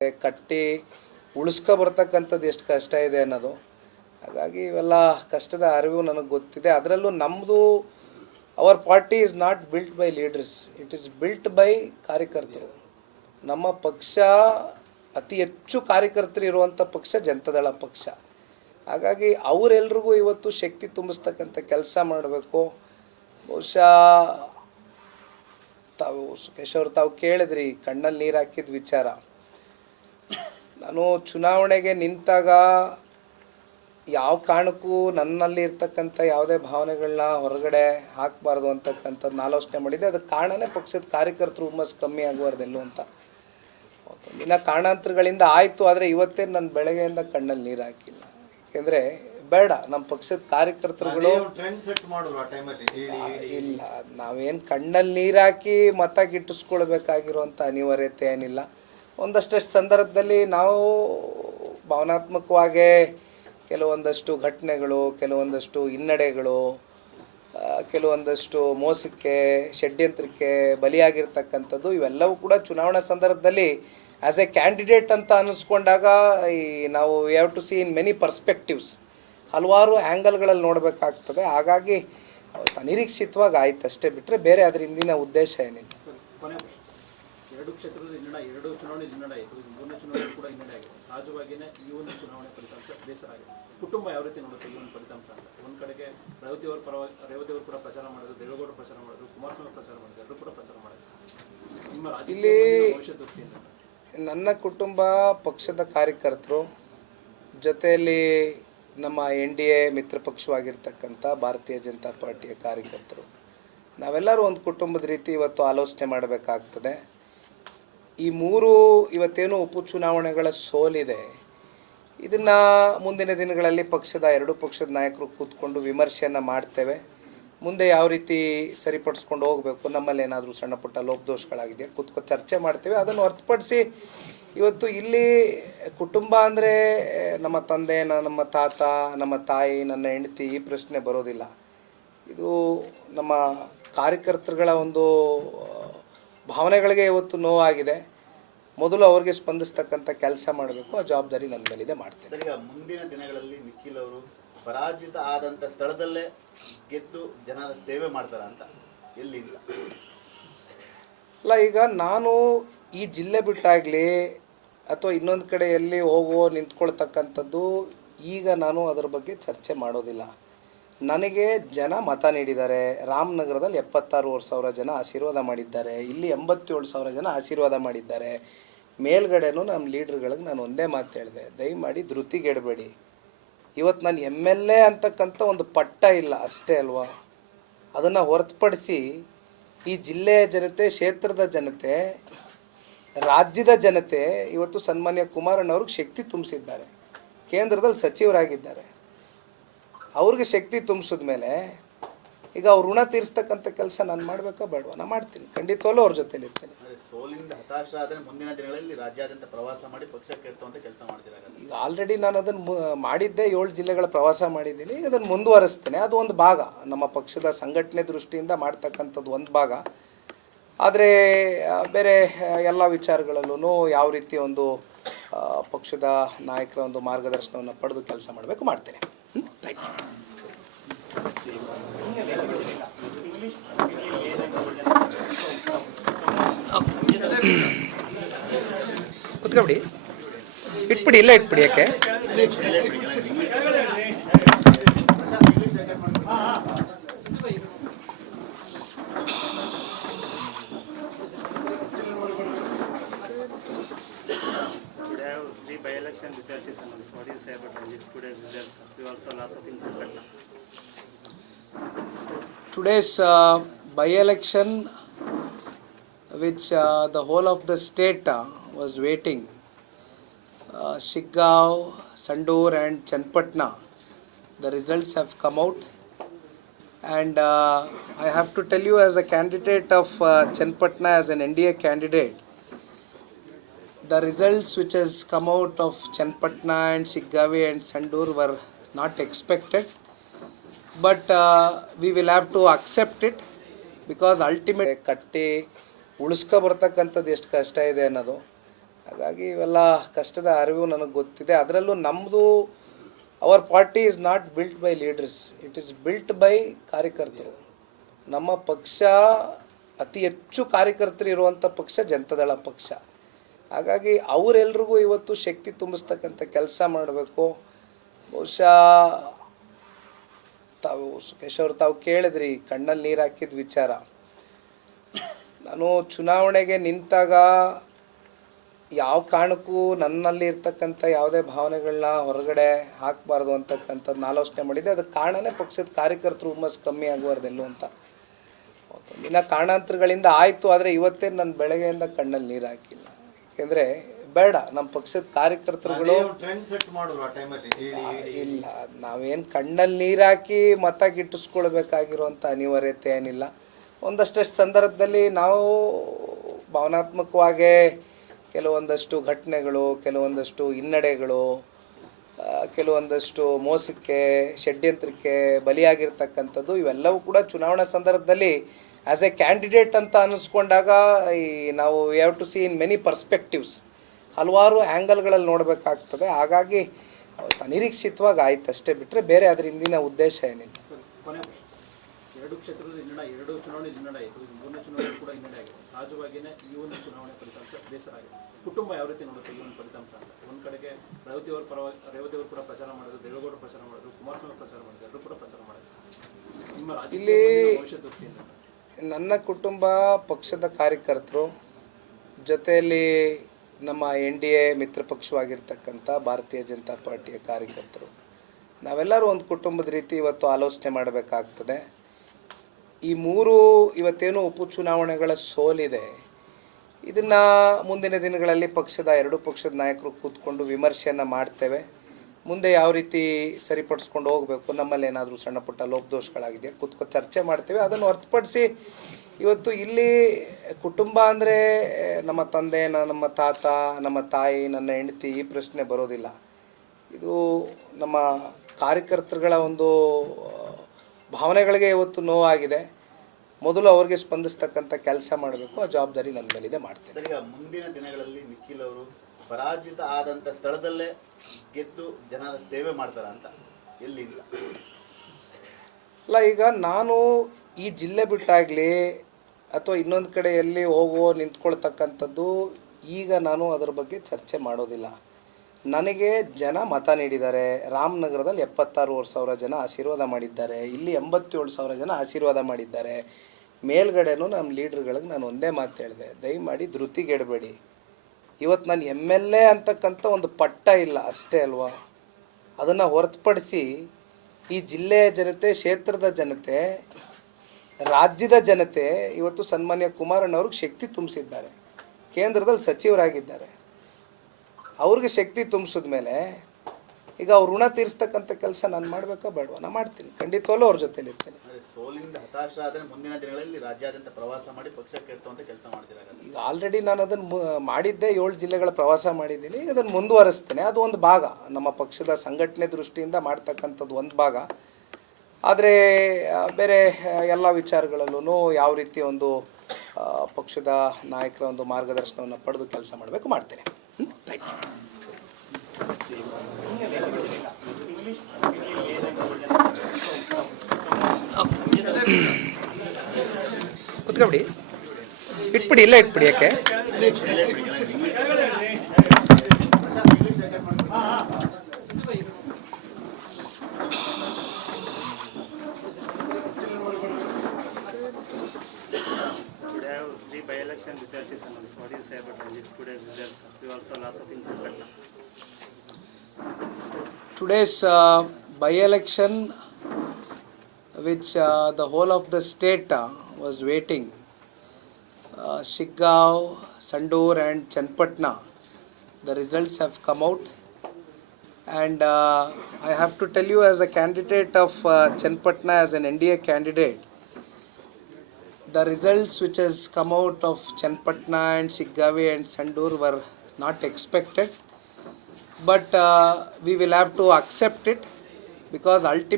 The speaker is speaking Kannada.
ಕಟ್ಟಿ ಉಳಿಸ್ಕೊ ಬರ್ತಕ್ಕಂಥದ್ದು ಎಷ್ಟು ಕಷ್ಟ ಇದೆ ಅನ್ನೋದು. ಹಾಗಾಗಿ ಇವೆಲ್ಲ ಕಷ್ಟದ ಅರಿವು ನನಗೆ ಗೊತ್ತಿದೆ. ಅದರಲ್ಲೂ ನಮ್ಮದು hour party is not built by leaders, it is built by ಕಾರ್ಯಕರ್ತರು. ನಮ್ಮ ಪಕ್ಷ ಅತಿ ಹೆಚ್ಚು ಕಾರ್ಯಕರ್ತರು ಇರುವಂಥ ಪಕ್ಷ ಜನತಾದಳ ಪಕ್ಷ. ಹಾಗಾಗಿ ಅವರೆಲ್ರಿಗೂ ಇವತ್ತು ಶಕ್ತಿ ತುಂಬಿಸ್ತಕ್ಕಂಥ ಕೆಲಸ ಮಾಡಬೇಕು. ಬಹುಶಃ ತಾವು ಸುಖೇಶ್ ಅವರು ತಾವು ಕೇಳಿದ್ರಿ ಕಣ್ಣಲ್ಲಿ ನೀರು ಹಾಕಿದ ವಿಚಾರ. ನಾನು ಚುನಾವಣೆಗೆ ನಿಂತಾಗ ಯಾವ ಕಾರಣಕ್ಕೂ ನನ್ನಲ್ಲಿ ಇರ್ತಕ್ಕಂಥ ಯಾವುದೇ ಭಾವನೆಗಳನ್ನ ಹೊರಗಡೆ ಹಾಕಬಾರ್ದು ಅಂತಕ್ಕಂಥದ್ದು ಆಲೋಚನೆ ಮಾಡಿದ್ದೆ. ಅದಕ್ಕೆ ಕಾರಣನೇ ಪಕ್ಷದ ಕಾರ್ಯಕರ್ತರು ಹುಮ್ಮಸ್ ಕಮ್ಮಿ ಆಗಬಾರ್ದೆಲ್ಲೋ ಅಂತ. ದಿನ ಕಾರಣಾಂತರಗಳಿಂದ ಆಯಿತು. ಆದರೆ ಇವತ್ತೇ ನನ್ನ ಬೆಳಗ್ಗೆಯಿಂದ ಕಣ್ಣಲ್ಲಿ ನೀರು ಹಾಕಿಲ್ಲ. ಯಾಕೆಂದರೆ ಬೇಡ, ನಮ್ಮ ಪಕ್ಷದ ಕಾರ್ಯಕರ್ತರುಗಳು ಇಲ್ಲ, ನಾವೇನು ಕಣ್ಣಲ್ಲಿ ನೀರು ಹಾಕಿ ಮತ ಗಿಟ್ಟಿಸ್ಕೊಳ್ಬೇಕಾಗಿರುವಂಥ ಅನಿವಾರ್ಯತೆ ಏನಿಲ್ಲ. ಒಂದಷ್ಟು ಸಂದರ್ಭದಲ್ಲಿ ನಾವು ಭಾವನಾತ್ಮಕವಾಗಿ ಕೆಲವೊಂದಷ್ಟು ಘಟನೆಗಳು, ಕೆಲವೊಂದಷ್ಟು ಹಿನ್ನಡೆಗಳು, ಕೆಲವೊಂದಷ್ಟು ಮೋಸಕ್ಕೆ ಷಡ್ಯಂತ್ರಕ್ಕೆ ಬಲಿಯಾಗಿರ್ತಕ್ಕಂಥದ್ದು ಇವೆಲ್ಲವೂ ಕೂಡ ಚುನಾವಣಾ ಸಂದರ್ಭದಲ್ಲಿ ಆ್ಯಸ್ ಎ ಕ್ಯಾಂಡಿಡೇಟ್ ಅಂತ ಅನ್ನಿಸ್ಕೊಂಡಾಗ ನಾವು we have to see in many perspectives, ಹಲವಾರು ಆ್ಯಂಗಲ್ಗಳಲ್ಲಿ ನೋಡಬೇಕಾಗ್ತದೆ. ಹಾಗಾಗಿ ಅನಿರೀಕ್ಷಿತವಾಗಿ ಆಯ್ತು ಅಷ್ಟೇ, ಬಿಟ್ಟರೆ ಬೇರೆ ಅದರ ಹಿಂದಿನ ಉದ್ದೇಶ ಏನಿಲ್ಲ. ಎರಡು ಕ್ಷೇತ್ರದ ಹಿನ್ನಡೆ, ಎರಡು ಚುನಾವಣೆ ಹಿನ್ನಡೆ ಆಯಿತು, ಮೂರನೇ ಚುನಾವಣೆ ಕೂಡ ಹಿನ್ನಡೆ ಆಗಿದೆ. ಸಹಜವಾಗಿಯೇ ಈ ಒಂದು ಚುನಾವಣೆ ಫಲಿತಾಂಶ ಬೇಸರ ಆಗಿದೆ. ಕುಟುಂಬ ಯಾವ ರೀತಿ ನೋಡುತ್ತೆ ಈ ಒಂದು ಫಲಿತಾಂಶ ಅಂತ? ಒಂದು ಕಡೆಗೆ ರೇವತಿ ಅವರು ಕೂಡ ಪ್ರಚಾರ ಮಾಡಿದ್ರು, ದೇವೇಗೌಡರು ಪ್ರಚಾರ ಮಾಡಿದ್ರು, ಕುಮಾರಸ್ವಾಮಿ ಪ್ರಚಾರ ಮಾಡಿದ್ರು, ಎಲ್ಲರೂ ಕೂಡ ಪ್ರಚಾರ ಮಾಡಿದ್ರು. ನಿಮ್ಮ ಇಲ್ಲಿ ಭವಿಷ್ಯ ದೃಷ್ಟಿಯಿಂದ ನನ್ನ ಕುಟುಂಬ, ಪಕ್ಷದ ಕಾರ್ಯಕರ್ತರು, ಜೊತೆಯಲ್ಲಿ ನಮ್ಮ NDA ಮಿತ್ರ ಪಕ್ಷವಾಗಿರ್ತಕ್ಕಂಥ ಭಾರತೀಯ ಜನತಾ ಪಾರ್ಟಿಯ ಕಾರ್ಯಕರ್ತರು, ನಾವೆಲ್ಲರೂ ಒಂದು ಕುಟುಂಬದ ರೀತಿ ಇವತ್ತು ಆಲೋಚನೆ ಮಾಡಬೇಕಾಗ್ತದೆ. ಈ ಮೂರು ಇವತ್ತೇನು ಉಪಚುನಾವಣೆಗಳ ಸೋಲಿದೆ, ಇದನ್ನು ಮುಂದಿನ ದಿನಗಳಲ್ಲಿ ಎರಡೂ ಪಕ್ಷದ ನಾಯಕರು ಕೂತ್ಕೊಂಡು ವಿಮರ್ಶೆಯನ್ನು ಮಾಡ್ತೇವೆ. ಮುಂದೆ ಯಾವ ರೀತಿ ಸರಿಪಡಿಸ್ಕೊಂಡು ಹೋಗಬೇಕು, ನಮ್ಮಲ್ಲಿ ಏನಾದರೂ ಸಣ್ಣ ಪುಟ್ಟ ಲೋಪದೋಷಗಳಾಗಿದೆಯಾ ಕೂತ್ಕೊಂಡು ಚರ್ಚೆ ಮಾಡ್ತೇವೆ. ಅದನ್ನು ಹೊರತುಪಡಿಸಿ ಇವತ್ತು ಇಲ್ಲಿ ಕುಟುಂಬ ಅಂದರೆ ನಮ್ಮ ತಂದೆ, ನಮ್ಮ ತಾತ, ನಮ್ಮ ತಾಯಿ, ನನ್ನ ಹೆಂಡತಿ, ಈ ಪ್ರಶ್ನೆ ಬರೋದಿಲ್ಲ. ಇದು ನಮ್ಮ ಕಾರ್ಯಕರ್ತರುಗಳ ಒಂದು ಭಾವನೆಗಳಿಗೆ ಇವತ್ತು ನೋವಾಗಿದೆ. ಮೊದಲು ಅವ್ರಿಗೆ ಸ್ಪಂದಿಸ್ತಕ್ಕಂಥ ಕೆಲಸ ಮಾಡಬೇಕು, ಆ ಜವಾಬ್ದಾರಿ ನನ್ನ ಮೇಲಿದೆ, ಮಾಡ್ತೇನೆ. ಈಗ ಮುಂದಿನ ದಿನಗಳಲ್ಲಿ ನಿಖಿಲ್ ಅವರು ಪರಾಜಿತ ಆದಂಥ ಸ್ಥಳದಲ್ಲೇ ಗೆದ್ದು ಜನರ ಸೇವೆ ಮಾಡ್ತಾರ ಅಂತ ಎಲ್ಲಿಲ್ಲ ಅಲ್ಲ, ಈಗ ನಾನು ಈ ಜಿಲ್ಲೆ ಬಿಟ್ಟಾಗಲಿ ಅಥವಾ ಇನ್ನೊಂದು ಕಡೆ ಎಲ್ಲಿ ನಿಂತ್ಕೊಳ್ತಕ್ಕಂಥದ್ದು ಈಗ ನಾನು ಅದರ ಬಗ್ಗೆ ಚರ್ಚೆ ಮಾಡೋದಿಲ್ಲ. ನನಗೆ ಜನ ಮತ ನೀಡಿದ್ದಾರೆ. ರಾಮನಗರದಲ್ಲಿ 76,000 ಜನ ಆಶೀರ್ವಾದ ಮಾಡಿದ್ದಾರೆ, ಇಲ್ಲಿ 87,000 ಜನ ಆಶೀರ್ವಾದ ಮಾಡಿದ್ದಾರೆ. ಮೇಲ್ಗಡೆನೂ ನಮ್ಮ ಲೀಡ್ರ್ಗಳಿಗೆ ನಾನು ಒಂದೇ ಮಾತು ಹೇಳಿದೆ, ದಯಮಾಡಿ ಧೃತಿಗೆಡಬೇಡಿ. ಇವತ್ತು ನಾನು MLA ಅಂತಕ್ಕಂಥ ಒಂದು ಪಟ್ಟ ಇಲ್ಲ ಅಷ್ಟೇ ಅಲ್ವಾ. ಅದನ್ನು ಹೊರತುಪಡಿಸಿ ಈ ಜಿಲ್ಲೆಯ ಜನತೆ, ಕ್ಷೇತ್ರದ ಜನತೆ, ರಾಜ್ಯದ ಜನತೆ ಇವತ್ತು ಸನ್ಮಾನ್ಯ ಕುಮಾರಣ್ಣವ್ರಿಗೆ ಶಕ್ತಿ ತುಂಬಿಸಿದ್ದಾರೆ. ಕೇಂದ್ರದಲ್ಲಿ ಸಚಿವರಾಗಿದ್ದಾರೆ. ಅವ್ರಿಗೆ ಶಕ್ತಿ ತುಂಬಿಸಿದ ಮೇಲೆ ಈಗ ಅವ್ರ ಋಣ ತೀರಿಸ್ತಕ್ಕಂಥ ಕೆಲಸ ನಾನು ಮಾಡಬೇಕಾ ಬೇಡವಾ? ನಾನು ಮಾಡ್ತೀನಿ, ಖಂಡಿತವಲ್ಲೂ ಅವ್ರ ಜೊತೆಲಿ ಇರ್ತೇನೆ. ಸೋಲಿಂದ ಹತಾಶ ಆದರೆ ಮುಂದಿನ ದಿನಗಳಲ್ಲಿ ರಾಜ್ಯಾದ್ಯಂತ ಪ್ರವಾಸ ಮಾಡಿ ಪಕ್ಷ ಕೆಡ್ತುವಂತ ಕೆಲಸ ಮಾಡ್ತೀರಾ? ಈಗ ಆಲ್ರೆಡಿ ನಾನು ಅದನ್ನು ಮಾಡಿದ್ದೆ, 7 ಜಿಲ್ಲೆಗಳ ಪ್ರವಾಸ ಮಾಡಿದ್ದೀನಿ. ಅದನ್ನು ಮುಂದುವರಿಸ್ತೇನೆ. ಅದು ಒಂದು ಭಾಗ, ನಮ್ಮ ಪಕ್ಷದ ಸಂಘಟನೆ ದೃಷ್ಟಿಯಿಂದ ಮಾಡ್ತಕ್ಕಂಥದ್ದು ಒಂದು ಭಾಗ. ಆದರೆ ಬೇರೆ ಎಲ್ಲ ವಿಚಾರಗಳಲ್ಲೂ ಯಾವ ರೀತಿ ಒಂದು ಪಕ್ಷದ ನಾಯಕರ ಒಂದು ಮಾರ್ಗದರ್ಶನವನ್ನು ಪಡೆದು ಕೆಲಸ ಮಾಡಬೇಕು, ಮಾಡ್ತೇನೆ. Thank you. ಕುತ್ಕೊಬಿಡಿ, ಇಟ್ಬಿಡಿ, ಇಲ್ಲ ಇಟ್ಬಿಡಿ. ಯಾಕೆ by-election result is announced. What do you say about today's results? We also lost in Chenpatna. Today's by-election, which the whole of the state was waiting, Shiggaon, Sandur and Chenpatna, the results have come out. And I have to tell you, as a candidate of Chenpatna, as an NDA candidate, the results which has come out of Chenpatna and Shiggaon and Sandur were not expected, but we will have to accept it, because ultimately ಕಟ್ಟಿ ಉಳಿಸ್ಕೊ ಬರ್ತಕ್ಕಂಥದ್ದು ಎಷ್ಟು ಕಷ್ಟ ಇದೆ ಅನ್ನೋದು. ಹಾಗಾಗಿ ಇವೆಲ್ಲ ಕಷ್ಟದ ಅರಿವು ನನಗೆ ಗೊತ್ತಿದೆ. ಅದರಲ್ಲೂ ನಮ್ಮದು hour party is not built by leaders, it is built by ಕಾರ್ಯಕರ್ತರು. ನಮ್ಮ ಪಕ್ಷ ಅತಿ ಹೆಚ್ಚು ಕಾರ್ಯಕರ್ತರು ಇರುವಂಥ ಪಕ್ಷ ಜನತಾದಳ ಪಕ್ಷ. ಹಾಗಾಗಿ ಅವರೆಲ್ರಿಗೂ ಇವತ್ತು ಶಕ್ತಿ ತುಂಬಿಸ್ತಕ್ಕಂಥ ಕೆಲಸ ಮಾಡಬೇಕು. ಬಹುಶಃ ತಾವು ಸುಖೇಶ್ ಅವರು ತಾವು ಕೇಳಿದ್ರಿ ಕಣ್ಣಲ್ಲಿ ನೀರು ಹಾಕಿದ ವಿಚಾರ. ನಾನು ಚುನಾವಣೆಗೆ ನಿಂತಾಗ ಯಾವ ಕಾರಣಕ್ಕೂ ನನ್ನಲ್ಲಿ ಇರ್ತಕ್ಕಂಥ ಯಾವುದೇ ಭಾವನೆಗಳನ್ನ ಹೊರಗಡೆ ಹಾಕಬಾರ್ದು ಅಂತಕ್ಕಂಥದ್ದು ಆಲೋಚನೆ ಮಾಡಿದ್ದೆ. ಅದಕ್ಕೆ ಕಾರಣನೇ ಪಕ್ಷದ ಕಾರ್ಯಕರ್ತರು ಹುಮ್ಮಸ್ ಕಮ್ಮಿ ಆಗಬಾರ್ದೆಲ್ಲೋ ಅಂತ. ದಿನ ಕಾರಣಾಂತರಗಳಿಂದ ಆಯಿತು. ಆದರೆ ಇವತ್ತೇ ನನ್ನ ಬೆಳಗ್ಗೆಯಿಂದ ಕಣ್ಣಲ್ಲಿ ನೀರು ಹಾಕಿಲ್ಲ. ಯಾಕೆಂದರೆ ಬೇಡ, ನಮ್ಮ ಪಕ್ಷದ ಕಾರ್ಯಕರ್ತರುಗಳು ಇಲ್ಲ, ನಾವೇನು ಕಣ್ಣಲ್ಲಿ ನೀರು ಹಾಕಿ ಮತ ಗಿಟ್ಟಿಸ್ಕೊಳ್ಬೇಕಾಗಿರುವಂಥ ಅನಿವಾರ್ಯತೆ ಏನಿಲ್ಲ. ಒಂದಷ್ಟು ಸಂದರ್ಭದಲ್ಲಿ ನಾವು ಭಾವನಾತ್ಮಕವಾಗಿ ಕೆಲವೊಂದಷ್ಟು ಘಟನೆಗಳು, ಕೆಲವೊಂದಷ್ಟು ಹಿನ್ನಡೆಗಳು, ಕೆಲವೊಂದಷ್ಟು ಮೋಸಕ್ಕೆ ಷಡ್ಯಂತ್ರಕ್ಕೆ ಬಲಿಯಾಗಿರ್ತಕ್ಕಂಥದ್ದು ಇವೆಲ್ಲವೂ ಕೂಡ ಚುನಾವಣಾ ಸಂದರ್ಭದಲ್ಲಿ ಆ್ಯಸ್ ಎ ಕ್ಯಾಂಡಿಡೇಟ್ ಅಂತ ಅನ್ನಿಸ್ಕೊಂಡಾಗ ನಾವು we have to see in many perspectives, ಹಲವಾರು ಆ್ಯಂಗಲ್ಗಳಲ್ಲಿ ನೋಡಬೇಕಾಗ್ತದೆ. ಹಾಗಾಗಿ ಅನಿರೀಕ್ಷಿತವಾಗಿ ಆಯ್ತು ಅಷ್ಟೇ, ಬಿಟ್ಟರೆ ಬೇರೆ ಅದರ ಹಿಂದಿನ ಉದ್ದೇಶ ಏನಿಲ್ಲ. ಕೊನೆ ಎರಡು ಕ್ಷೇತ್ರದ ಹಿನ್ನಡೆ, ಎರಡು ಚುನಾವಣೆ ಹಿನ್ನಡೆ ಆಯಿತು, ಮೂರನೇ ಚುನಾವಣೆ ಕೂಡ ಹಿನ್ನಡೆ ಆಗಿದೆ. ಸಹಜವಾಗಿಯೇ ಈ ಒಂದು ಚುನಾವಣೆ ಫಲಿತಾಂಶ ಬೇಸರ ಆಗಿದೆ. ಕುಟುಂಬ ಯಾವ ರೀತಿ ನೋಡುತ್ತೆ ಈ ಒಂದು ಫಲಿತಾಂಶ ಅಂತ? ಒಂದು ಕಡೆಗೆ ರೇವತಿ ಅವರು ಕೂಡ ಪ್ರಚಾರ ಮಾಡಿದ್ರು, ದೇವೇಗೌಡರು ಪ್ರಚಾರ ಮಾಡಿದ್ರು, ಕುಮಾರಸ್ವಾಮಿ ಪ್ರಚಾರ ಮಾಡಿದ್ರು, ಎಲ್ಲರೂ ಕೂಡ ಪ್ರಚಾರ ಮಾಡಿದ್ರು. ನಿಮ್ಮ ಇಲ್ಲಿ ಭವಿಷ್ಯ ದೃಷ್ಟಿಯಿಂದ ನನ್ನ ಕುಟುಂಬ ಪಕ್ಷದ ಕಾರ್ಯಕರ್ತರು, ಜೊತೆಯಲ್ಲಿ ನಮ್ಮ NDA ಮಿತ್ರ ಪಕ್ಷವಾಗಿರ್ತಕ್ಕಂಥ ಭಾರತೀಯ ಜನತಾ ಪಾರ್ಟಿಯ ಕಾರ್ಯಕರ್ತರು, ನಾವೆಲ್ಲರೂ ಒಂದು ಕುಟುಂಬದ ರೀತಿ ಇವತ್ತು ಆಲೋಚನೆ ಮಾಡಬೇಕಾಗ್ತದೆ. ಈ ಮೂರು ಇವತ್ತೇನು ಉಪಚುನಾವಣೆಗಳ ಸೋಲಿದೆ, ಇದನ್ನು ಮುಂದಿನ ದಿನಗಳಲ್ಲಿ ಎರಡೂ ಪಕ್ಷದ ನಾಯಕರು ಕೂತ್ಕೊಂಡು ವಿಮರ್ಶೆಯನ್ನು ಮಾಡ್ತೇವೆ. ಮುಂದೆ ಯಾವ ರೀತಿ ಸರಿಪಡಿಸ್ಕೊಂಡು ಹೋಗಬೇಕು, ನಮ್ಮಲ್ಲಿ ಏನಾದರೂ ಸಣ್ಣ ಪುಟ್ಟ ಲೋಪದೋಷಗಳಾಗಿದೆಯಾ ಕೂತ್ಕೊಂಡು ಚರ್ಚೆ ಮಾಡ್ತೇವೆ. ಅದನ್ನು ಹೊರತುಪಡಿಸಿ ಇವತ್ತು ಇಲ್ಲಿ ಕುಟುಂಬ ಅಂದರೆ ನಮ್ಮ ತಂದೆ, ನಮ್ಮ ತಾತ, ನಮ್ಮ ತಾಯಿ, ನನ್ನ ಹೆಂಡತಿ, ಈ ಪ್ರಶ್ನೆ ಬರೋದಿಲ್ಲ. ಇದು ನಮ್ಮ ಕಾರ್ಯಕರ್ತರುಗಳ ಒಂದು ಭಾವನೆಗಳಿಗೆ ಇವತ್ತು ನೋವಾಗಿದೆ. ಮೊದಲು ಅವ್ರಿಗೆ ಸ್ಪಂದಿಸ್ತಕ್ಕಂಥ ಕೆಲಸ ಮಾಡಬೇಕು, ಆ ಜವಾಬ್ದಾರಿ ನನ್ನ ಮೇಲಿದೆ, ಮಾಡ್ತೇನೆ. ಸರಿ, ಮುಂದಿನ ದಿನಗಳಲ್ಲಿ ನಿಖಿಲ್ ಅವರು ಪರಾಜಿತ ಆದಂಥ ಸ್ಥಳದಲ್ಲೇ ಗೆದ್ದು ಜನರ ಸೇವೆ ಮಾಡ್ತಾರ ಅಂತ ಎಲ್ಲಿಂದ? ಅಲ್ಲ, ಈಗ ನಾನು ಈ ಜಿಲ್ಲೆ ಬಿಟ್ಟಾಗಲಿ ಅಥವಾ ಇನ್ನೊಂದು ಕಡೆ ಎಲ್ಲಿ ನಿಂತ್ಕೊಳ್ತಕ್ಕಂಥದ್ದು ಈಗ ನಾನು ಅದರ ಬಗ್ಗೆ ಚರ್ಚೆ ಮಾಡೋದಿಲ್ಲ. ನನಗೆ ಜನ ಮತ ನೀಡಿದ್ದಾರೆ. ರಾಮನಗರದಲ್ಲಿ 76,000 ಜನ ಆಶೀರ್ವಾದ ಮಾಡಿದ್ದಾರೆ, ಇಲ್ಲಿ 87,000 ಜನ ಆಶೀರ್ವಾದ ಮಾಡಿದ್ದಾರೆ. ಮೇಲ್ಗಡೆನೂ ನಮ್ಮ ಲೀಡ್ರ್ಗಳಿಗೆ ನಾನು ಒಂದೇ ಮಾತು ಹೇಳಿದೆ, ದಯಮಾಡಿ ಧೃತಿಗೆಡಬೇಡಿ. ಇವತ್ತು ನಾನು MLA ಅಂತಕ್ಕಂಥ ಒಂದು ಪಟ್ಟ ಇಲ್ಲ ಅಷ್ಟೇ ಅಲ್ವಾ. ಅದನ್ನು ಹೊರತುಪಡಿಸಿ ಈ ಜಿಲ್ಲೆಯ ಜನತೆ, ಕ್ಷೇತ್ರದ ಜನತೆ, ರಾಜ್ಯದ ಜನತೆ ಇವತ್ತು ಸನ್ಮಾನ್ಯ ಕುಮಾರಣ್ಣವ್ರಿಗೆ ಶಕ್ತಿ ತುಂಬಿಸಿದ್ದಾರೆ. ಕೇಂದ್ರದಲ್ಲಿ ಸಚಿವರಾಗಿದ್ದಾರೆ. ಅವ್ರಿಗೆ ಶಕ್ತಿ ತುಂಬಿಸಿದ ಮೇಲೆ ಈಗ ಅವ್ರ ಋಣ ತೀರಿಸ್ತಕ್ಕಂಥ ಕೆಲಸ ನಾನು ಮಾಡಬೇಕಾ ಬೇಡವಾ? ನಾನು ಮಾಡ್ತೀನಿ, ಖಂಡಿತವಲ್ಲೂ ಅವ್ರ ಜೊತೆಲಿ ಇರ್ತೇನೆ. ಸೋಲಿಂದ ಹತಾಶ ಆದರೆ ಮುಂದಿನ ದಿನಗಳಲ್ಲಿ ರಾಜ್ಯಾದ್ಯಂತ ಪ್ರವಾಸ ಮಾಡಿ ಪಕ್ಷ ಕೇಳ್ತಂತ ಕೆಲಸ ಮಾಡ್ತೀರಾ? ಈಗ ಆಲ್ರೆಡಿ ನಾನು ಅದನ್ನು ಮಾಡಿದ್ದೆ, 7 ಜಿಲ್ಲೆಗಳ ಪ್ರವಾಸ ಮಾಡಿದ್ದೀನಿ. ಅದನ್ನು ಮುಂದುವರಿಸ್ತೇನೆ. ಅದು ಒಂದು ಭಾಗ, ನಮ್ಮ ಪಕ್ಷದ ಸಂಘಟನೆ ದೃಷ್ಟಿಯಿಂದ ಮಾಡ್ತಕ್ಕಂಥದ್ದು ಒಂದು ಭಾಗ. ಆದರೆ ಬೇರೆ ಎಲ್ಲ ವಿಚಾರಗಳಲ್ಲೂ ಯಾವ ರೀತಿ ಒಂದು ಪಕ್ಷದ ನಾಯಕರ ಒಂದು ಮಾರ್ಗದರ್ಶನವನ್ನು ಪಡೆದು ಕೆಲಸ ಮಾಡಬೇಕು, ಮಾಡ್ತೇನೆ. Thank you. ಕುತ್ಕೊಬಿಡಿ, ಇಟ್ಬಿಡಿ, ಇಲ್ಲ ಇಟ್ಬಿಡಿ. ಯಾಕೆ by-election result is announced. What do you say about today's results? We also lost in Chenpatna. Today's by-election, which the whole of the state was waiting, Shiggaon, Sandur and Chenpatna, the results have come out. And I have to tell you, as a candidate of Chenpatna, as an NDA candidate, the results which has come out of Chenpatna and Shiggaon and Sandur were not expected. But we will have to accept it, because ultimately